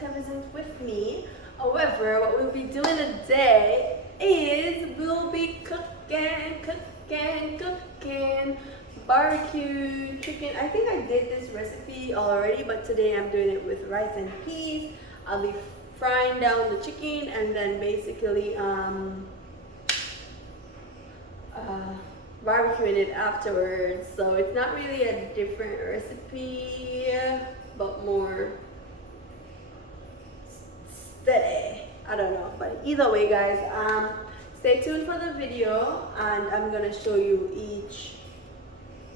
Tim isn't with me. However, what we'll be doing today is we'll be cooking barbecue chicken. I think I did this recipe already, but today I'm doing it with rice and peas. I'll be frying down the chicken and then basically barbecuing it afterwards. So it's not really a different recipe, but more steady. I don't know, but either way, guys, stay tuned for the video, and I'm gonna show you each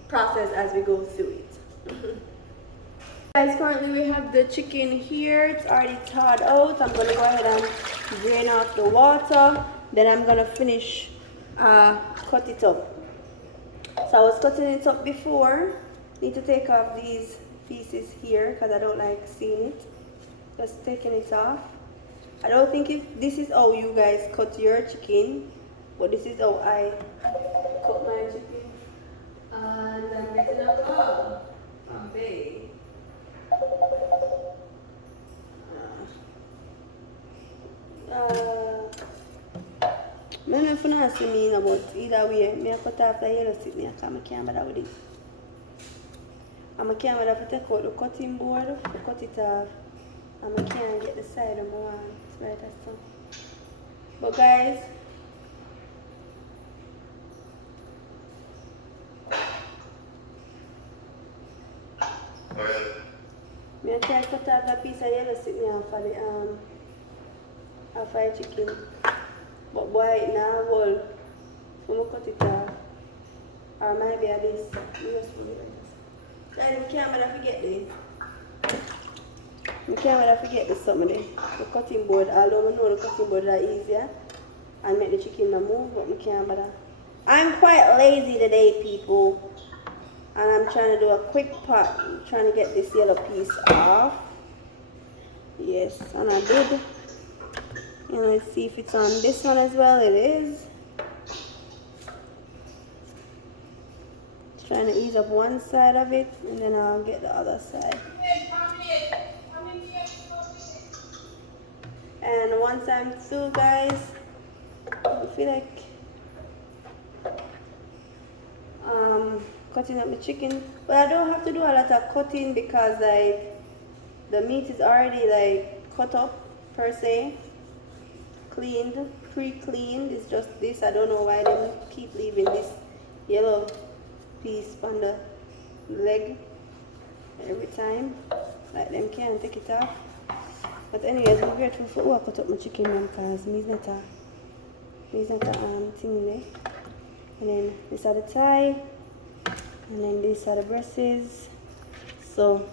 process as we go through it. Guys, currently we have the chicken here. It's already thawed out. I'm gonna go ahead and drain off the water. Then I'm gonna finish cut it up. So I was cutting it up before. Need to take off these pieces here because I don't like seeing it. Just taking it off. I don't think if this is how you guys cut your chicken, but this is how I cut my chicken. And I'm getting up from bay. I don't know if you know what I mean about either way. I cut off the yellow stick because I can't bother with it. And I can't bother to take out the cutting board to cut it off. And I can't get the side of my one. It's right as so. But guys, I can't cut off a piece of yellow stick for the chicken. But boy, it now well, I'm gonna cut it off. Or maybe at least guys, I can't forget this. I can't forget this something. The cutting board, although I know the cutting board is easier and make the chicken move, but I can't bother. I'm quite lazy today, people. And I'm trying to do a quick pot. I'm trying to get this yellow piece off. Yes, and I did. And let's see if it's on this one as well. It is. Just trying to ease up one side of it, and then I'll get the other side. And once I'm through, guys, I feel like cutting up the chicken, but I don't have to do a lot of cutting because like the meat is already like cut up per se. Cleaned, pre-cleaned. It's just this. I don't know why they keep leaving this yellow piece on the leg every time. Like them can't take it off. But anyways, I'm grateful for who I cut up my chicken because me's not a thing there. And then these are the thigh, and then these are the breasts. So,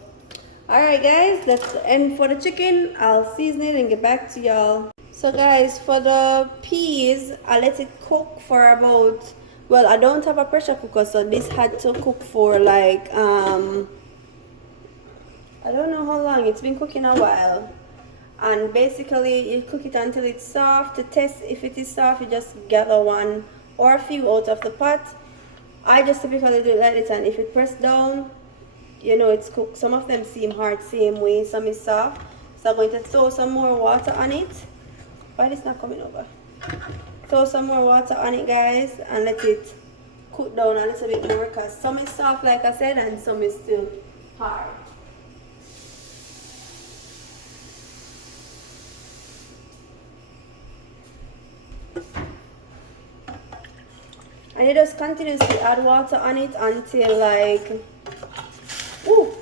alright guys, that's the end for the chicken. I'll season it and get back to y'all. So guys, for the peas, I let it cook for about, well, I don't have a pressure cooker, so this had to cook for like, I don't know how long. It's been cooking a while. And basically, you cook it until it's soft. To test if it is soft, you just gather one or a few out of the pot. I just typically do it like this, and if it pressed down, you know it's cooked. Some of them seem hard same way, some is soft. So I'm going to throw some more water on it. Why is not coming over? Throw some more water on it, guys, and let it cook down a little bit more because some is soft, like I said, and some is still hard. And you just continuously add water on it until like,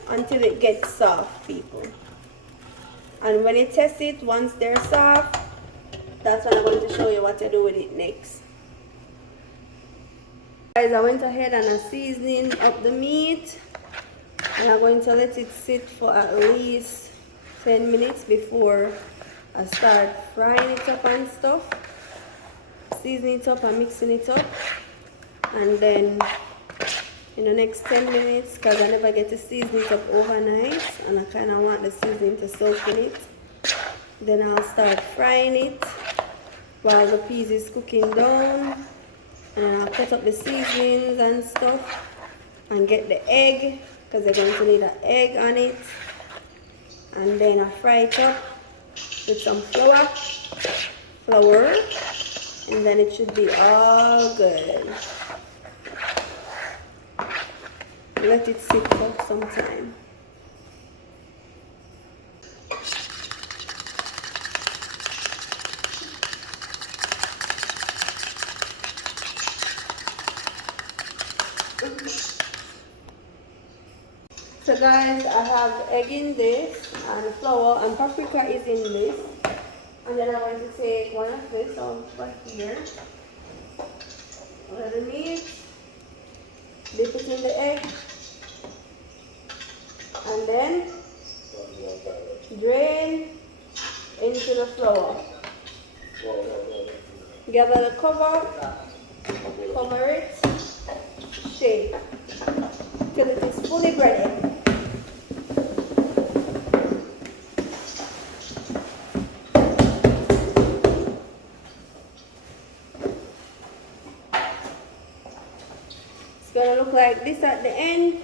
until it gets soft, people. And when you test it, once they're soft, that's when I'm going to show you what to do with it next. Guys, I went ahead and I'm seasoning up the meat. And I'm going to let it sit for at least 10 minutes before I start frying it up and stuff. Seasoning it up and mixing it up. And then in the next 10 minutes, because I never get to season it up overnight, and I kind of want the seasoning to soak in it, then I'll start frying it while the peas is cooking down. And I'll cut up the seasonings and stuff and get the egg, because they're going to need an egg on it. And then I fry it up with some flour, and then it should be all good. Let it sit for some time. So guys, I have egg in this, and flour and paprika is in this. And then I'm going to take one of this over here. A little meat, dip it in the egg, and then drain into the flour. Gather the cover it, shake till it is fully breaded. It's gonna look like this at the end.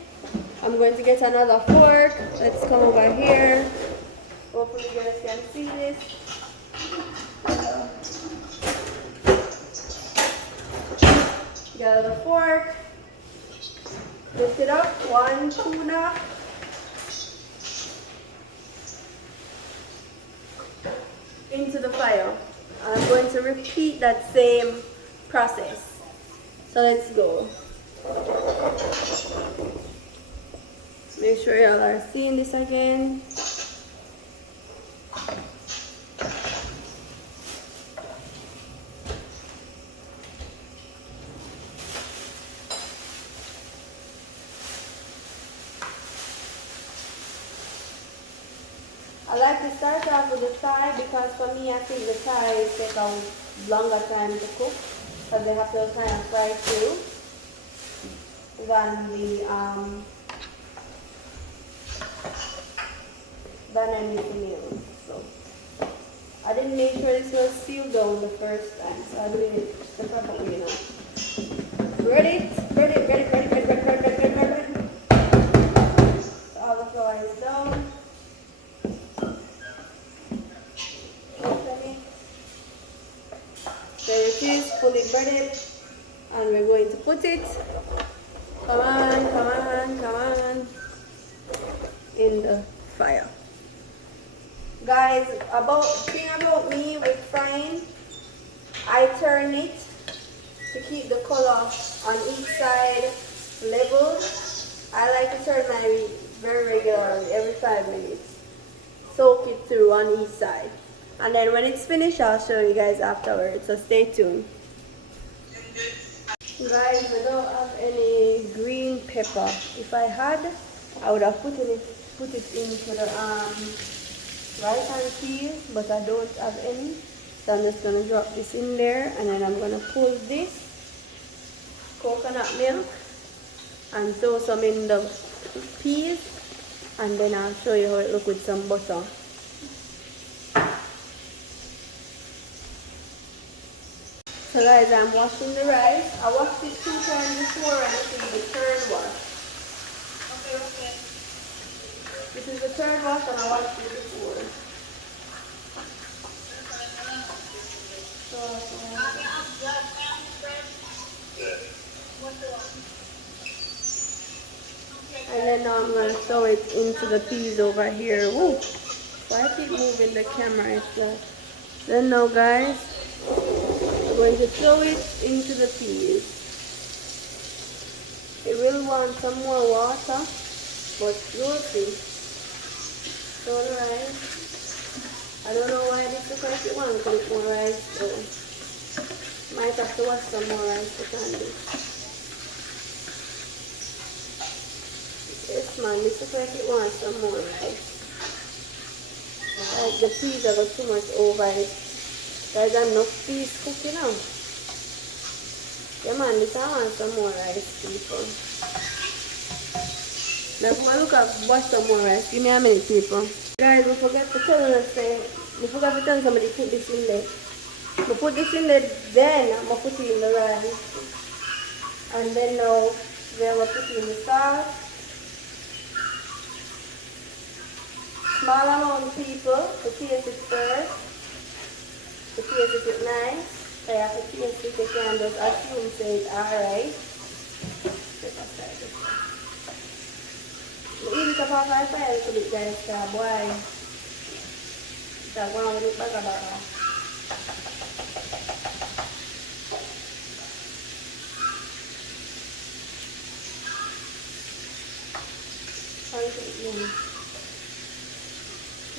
I'm going to get another fork. Let's come over here. Hopefully you guys can see this. Gather the fork. Lift it up. 1 tuna. Into the fire. I'm going to repeat that same process. So let's go. Make sure y'all are seeing this again. I like to start off with the thigh because for me I think the thighs take a longer time to cook because they have to kind of fry through than anything else. So I didn't make sure this was sealed down the first time, so I did it the proper way now. Ready? So all the flour is down. Open it. There it is, fully breaded, and we're going to put it. Come on, in the fire. Guys, thing about me with frying, I turn it to keep the color on each side level. I like to turn mine very regularly, every 5 minutes. Soak it through on each side. And then when it's finished, I'll show you guys afterwards, so stay tuned. Guys, I don't have any green pepper. If I had, I would have put it into the rice and peas, but I don't have any. So I'm just gonna drop this in there, and then I'm gonna pull this coconut milk and throw some in the peas, and then I'll show you how it looks with some butter. So guys, I'm washing the rice. I washed it 2 times before, and this is the 3rd wash. Okay. This is the 3rd wash, and I washed it before. And then now I'm going to throw it into the peas over here. Woo! So I keep moving the camera itself. Then now guys, I'm going to throw it into the peas. It will want some more water, but you'll see. Throw the rice. I don't know why this looks like it wants to put more rice, so might have to wash some more rice to can this. Yes man, this looks like it wants some more rice. Like the peas have got too much over it. There's enough peas cooking now. Yeah man, this I want some more rice, people. Now if I look at wash some more rice, give me a minute, people. Guys, we forgot to tell somebody to put this in there. We put this in there, then I'm going to put it in the rice. And then now we are going to put it in the sauce. Small amount people to taste it first. To taste it with nice. So you have to taste it, you can just assume say it's alright. Set aside this one. Eat it up off my fire a little bit guys, boy. That one with it back about now.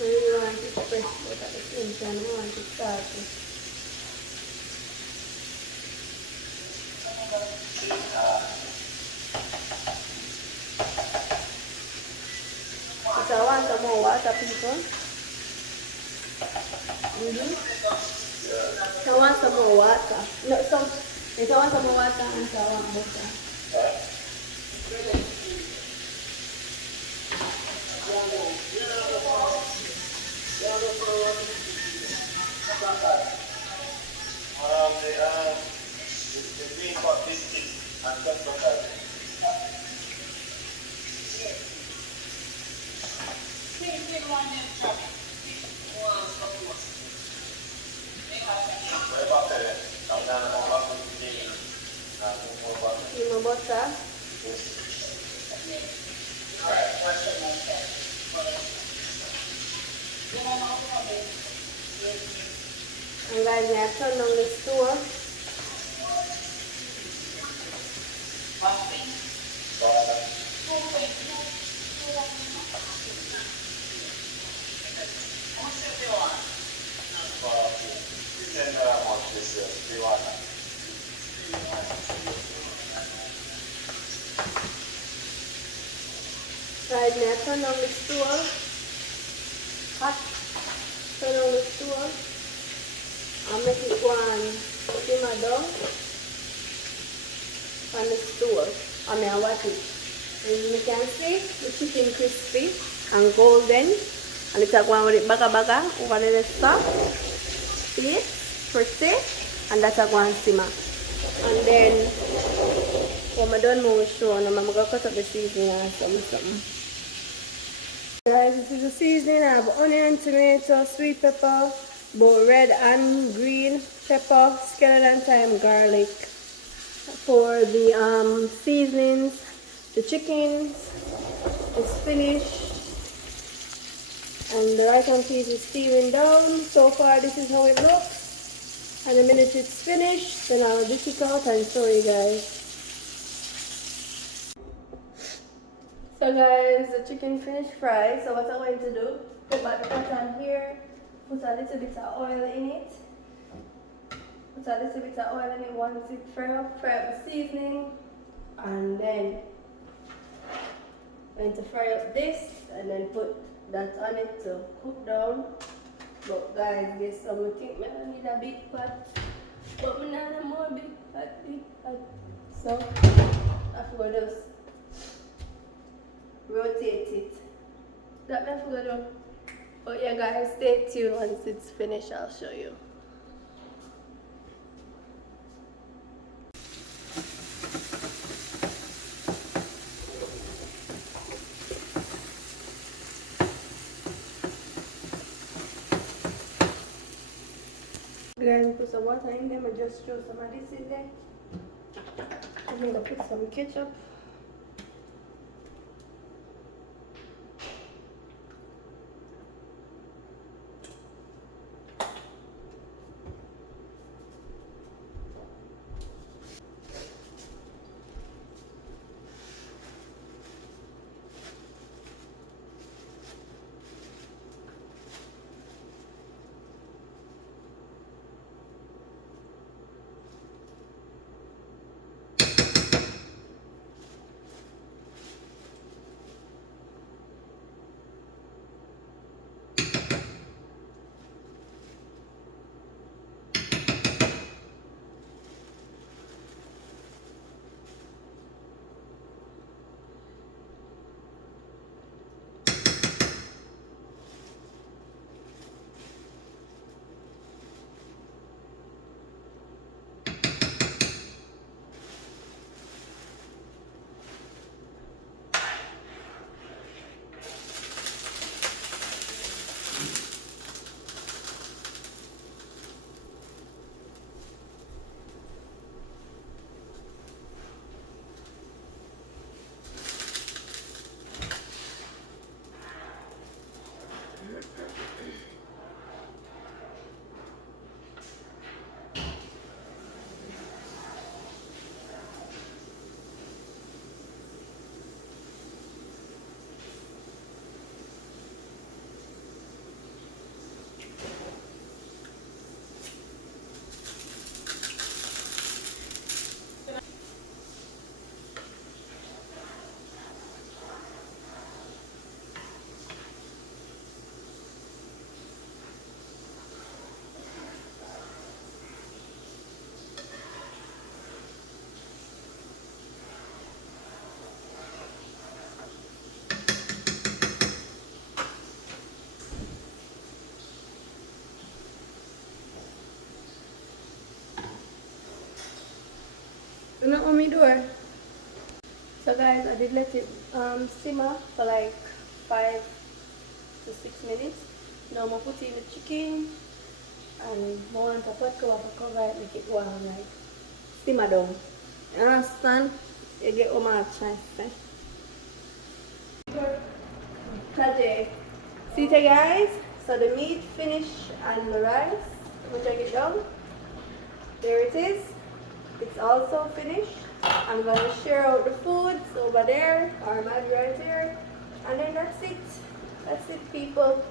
I really want it fresh, but at the same time I want it salty. So I want some more water, people. So I want some more water. No, if I want some more water, and so I want butter. The green pot biscuit and just butter. Give me butter. And guys, I turn on the stove. Guys, I turn on the stove. Hot. Turn on the stove. I'll make it go and simmer down on the stove. I watch it. And you can see the chicken crispy and golden. And it's like one with it baga over the top. See it? Pretty. And that's like one simmer. And then when I'm done, I will show you. I'm going to cut up the seasoning and something. Guys, this is the seasoning. I have onion, tomato, sweet pepper, both red and green pepper, skeleton thyme, garlic. For the seasonings, the chicken is finished and the rice and peas is steaming down. So far this is how it looks, and the minute it's finished then I'll dish it out and show you guys. So guys, the chicken finished fried. So what I'm going to do, put back the pan here, put a little bit of oil in it. Put a little bit of oil in it once it fry up the seasoning, and then I'm going to fry up this and then put that on it to cook down. But guys, guess some I think I need a big pot, but I don't more big pot. So I forgot to rotate it. That I forgot to. But yeah guys, stay tuned. Once it's finished I'll show you. Guys, put some water in them and just throw some of this in there. I'm going to put some ketchup. You know, on my door. So guys, I did let it simmer for like 5 to 6 minutes. Now I'm gonna put in the chicken and more on top of cover it, make it go on like simmer down. You understand? You get all my chance. Okay. See it guys? So the meat finished and the rice. I'm gonna take it down. There it is. It's also finished. I'm gonna share out the foods over there, or maybe right here. And then that's it. That's it, people.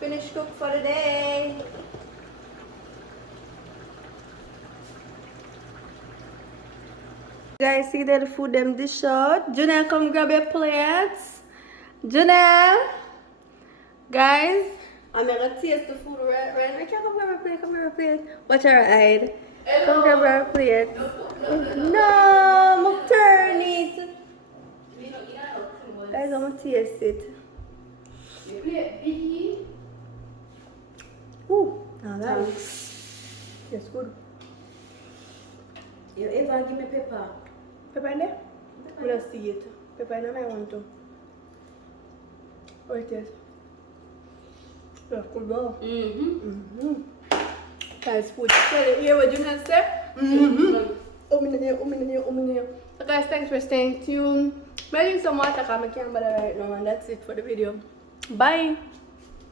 Finished cook for the day. Guys, see that the food them dish out. Janelle, come grab your plates. Janelle. Guys, I'm gonna taste the food right now. Come grab a plate, come grab a plate. Watch her hide. Come grab her plate. No, I'm turn it. Guys, I'm gonna taste it. Ooh, now that's yes, good. You ever give me pepper? Pepper in there? We don't see it. Pepper in there, I want to. Oh, it is. Yeah, good girl. Guys, food. So, hear what Junior said? So guys, thanks for staying tuned. I'm making some water because I can't bother right now, and that's it for the video. Bye.